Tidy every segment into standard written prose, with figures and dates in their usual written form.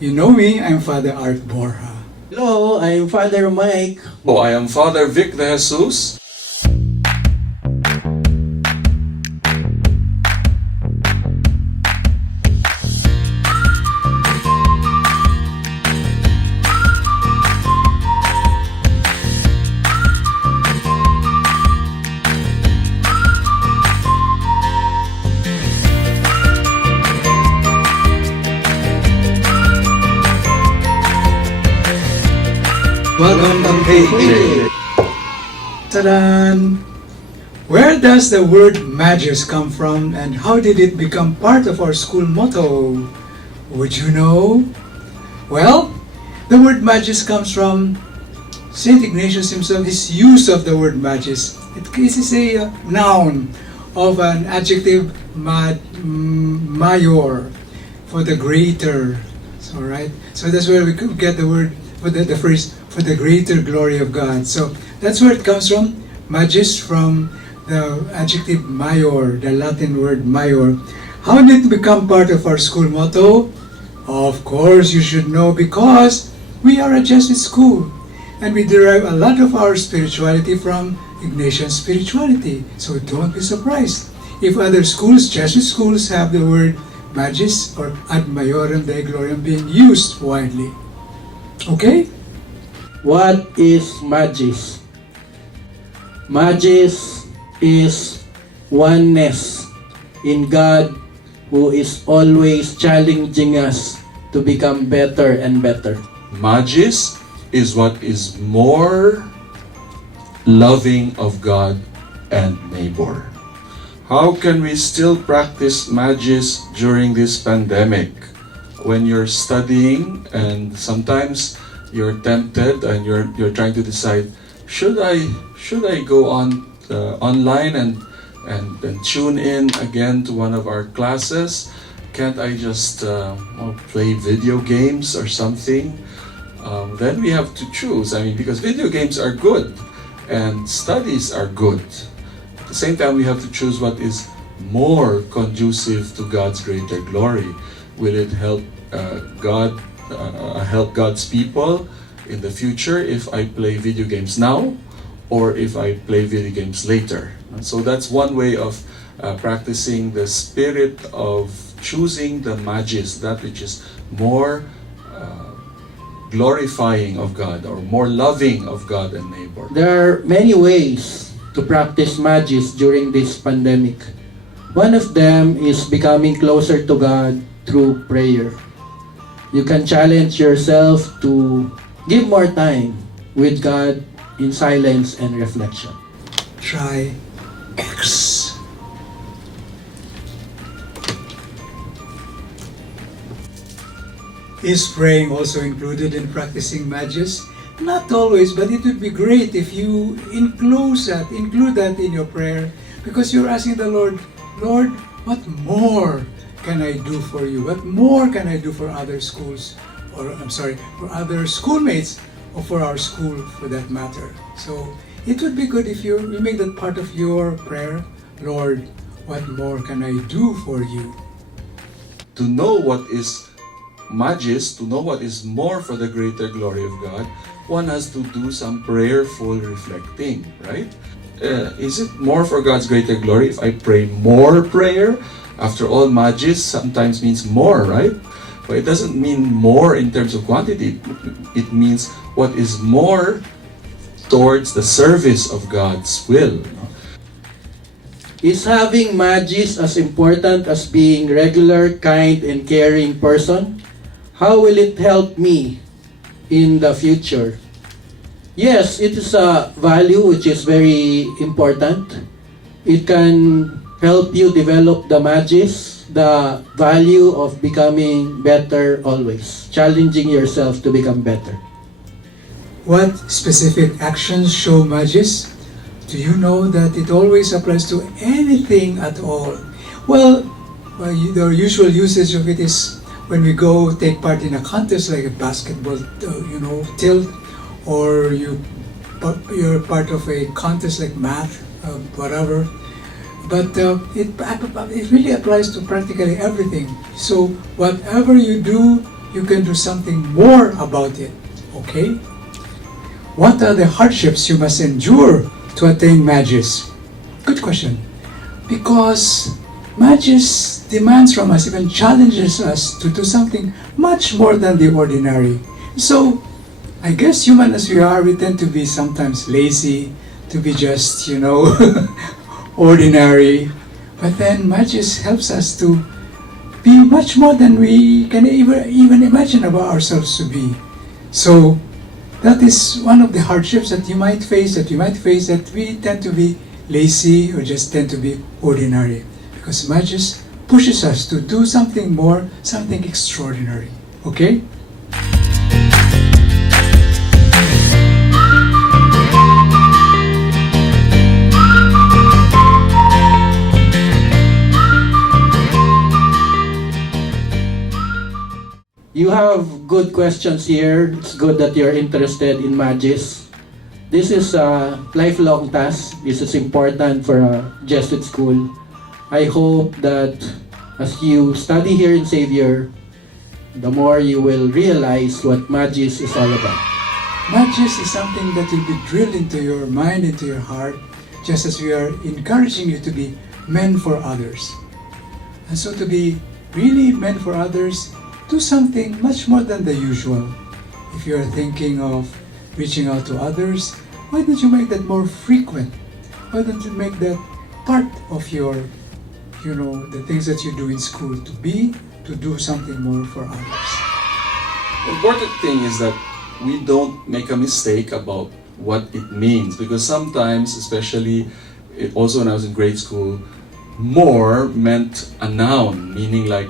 You know me, I'm Father Art Borja. Hello, I'm Father Mike. Oh, I am Father Vic de Jesus. Welcome to KJ. Tadan! Where does the word Magis come from and how did it become part of our school motto? Would you know? Well, the word Magis comes from Saint Ignatius himself, his use of the word Magis. It is a noun of an adjective major for the greater. So right? So that's where we could get the word for the phrase for the greater glory of God. So that's where it comes from. Magis from the adjective major, the Latin word major. How did it become part of our school motto? Of course, you should know because we are a Jesuit school and we derive a lot of our spirituality from Ignatian spirituality. So don't be surprised if other schools, Jesuit schools, have the word Magis or ad majorem Dei gloriam being used widely. Okay? What is Magis? Magis is oneness in God who is always challenging us to become better and better. Magis is what is more loving of God and neighbor. How can we still practice Magis during this pandemic? When you're studying and sometimes you're tempted and you're trying to decide, should I go on online and tune in again to one of our classes? Can't I just play video games or something? Then we have to choose. I mean, because video games are good and studies are good. At the same time, we have to choose what is more conducive to God's greater glory. Will it help help God's people in the future if I play video games now or if I play video games later? And so that's one way of practicing the spirit of choosing the Magis, that which is more glorifying of God or more loving of God and neighbor. There are many ways to practice Magis during this pandemic. One of them is becoming closer to God through prayer. You can challenge yourself to give more time with God in silence and reflection. Try X. Is praying also included in practicing Magis? Not always, but it would be great if you include that in your prayer, because you're asking the Lord, Lord, what more can I do for you? What more can I do for other schools? Or for other schoolmates or for our school for that matter. So it would be good if you make that part of your prayer. Lord, what more can I do for you? To know what is Magis, to know what is more for the greater glory of God, one has to do some prayerful reflecting, right? Is it more for God's greater glory if I pray more prayer? After all, Magis sometimes means more, right? But it doesn't mean more in terms of quantity. It means what is more towards the service of God's will. Is having Magis as important as being regular, kind, and caring person? How will it help me in the future? Yes, it is a value which is very important. It can help you develop the Magis, the value of becoming better always, challenging yourself to become better. What specific actions show Magis? Do you know that it always applies to anything at all? Well, the usual usage of it is when we go take part in a contest like a basketball, tilt, or you're part of a contest like math, whatever. But it really applies to practically everything. So whatever you do, you can do something more about it. Okay? What are the hardships you must endure to attain Magis? Good question. Because Magis demands from us, even challenges us to do something much more than the ordinary. So, I guess human as we are, we tend to be sometimes lazy, to be just, ordinary. But then Magis helps us to be much more than we can even imagine about ourselves to be. So, that is one of the hardships that you might face, that we tend to be lazy or just tend to be ordinary. Because Magis pushes us to do something more, something extraordinary. Okay? You have good questions here. It's good that you're interested in Magis. This is a lifelong task. This is important for a Jesuit school. I hope that as you study here in Xavier, the more you will realize what Magis is all about. Magis is something that will be drilled into your mind, into your heart, just as we are encouraging you to be men for others. And so to be really men for others, do something much more than the usual. If you are thinking of reaching out to others, why don't you make that more frequent? Why don't you make that part of your, the things that you do in school to do something more for others? The important thing is that we don't make a mistake about what it means, because sometimes, especially also when I was in grade school, more meant a noun, meaning like,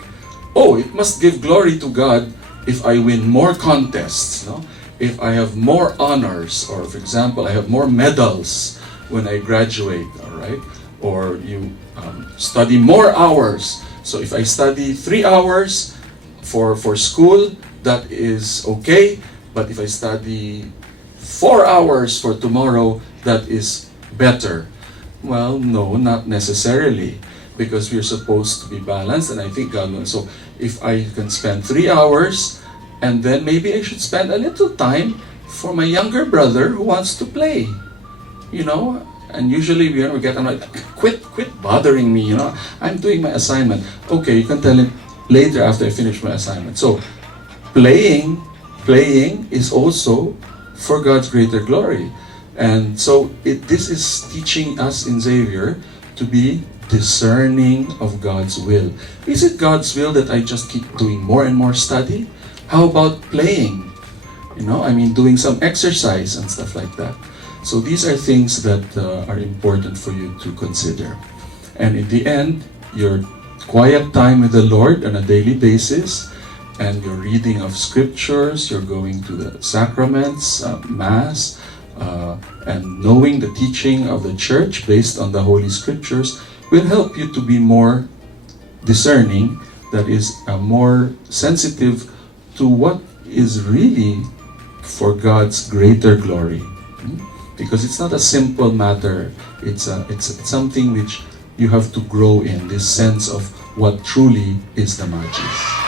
oh, it must give glory to God if I win more contests, if I have more honors, or for example, I have more medals when I graduate, all right? Or you study more hours. So if I study 3 hours for school, that is okay. But if I study 4 hours for tomorrow, that is better. Well, no, not necessarily, because we're supposed to be balanced, and I think God will. So if I can spend 3 hours, and then maybe I should spend a little time for my younger brother who wants to play, and usually we get annoyed, quit bothering me, I'm doing my assignment. Okay, you can tell him later after I finish my assignment. So playing is also for God's greater glory. And so this is teaching us in Xavier to be discerning of God's will. Is it God's will that I just keep doing more and more study? How about playing? Doing some exercise and stuff like that. So these are things that are important for you to consider. And in the end, your quiet time with the Lord on a daily basis, and your reading of scriptures, you're going to the sacraments, Mass, and knowing the teaching of the Church based on the Holy Scriptures will help you to be more discerning, that is, more sensitive to what is really for God's greater glory. Because it's not a simple matter. It's something which you have to grow in, this sense of what truly is the Magis.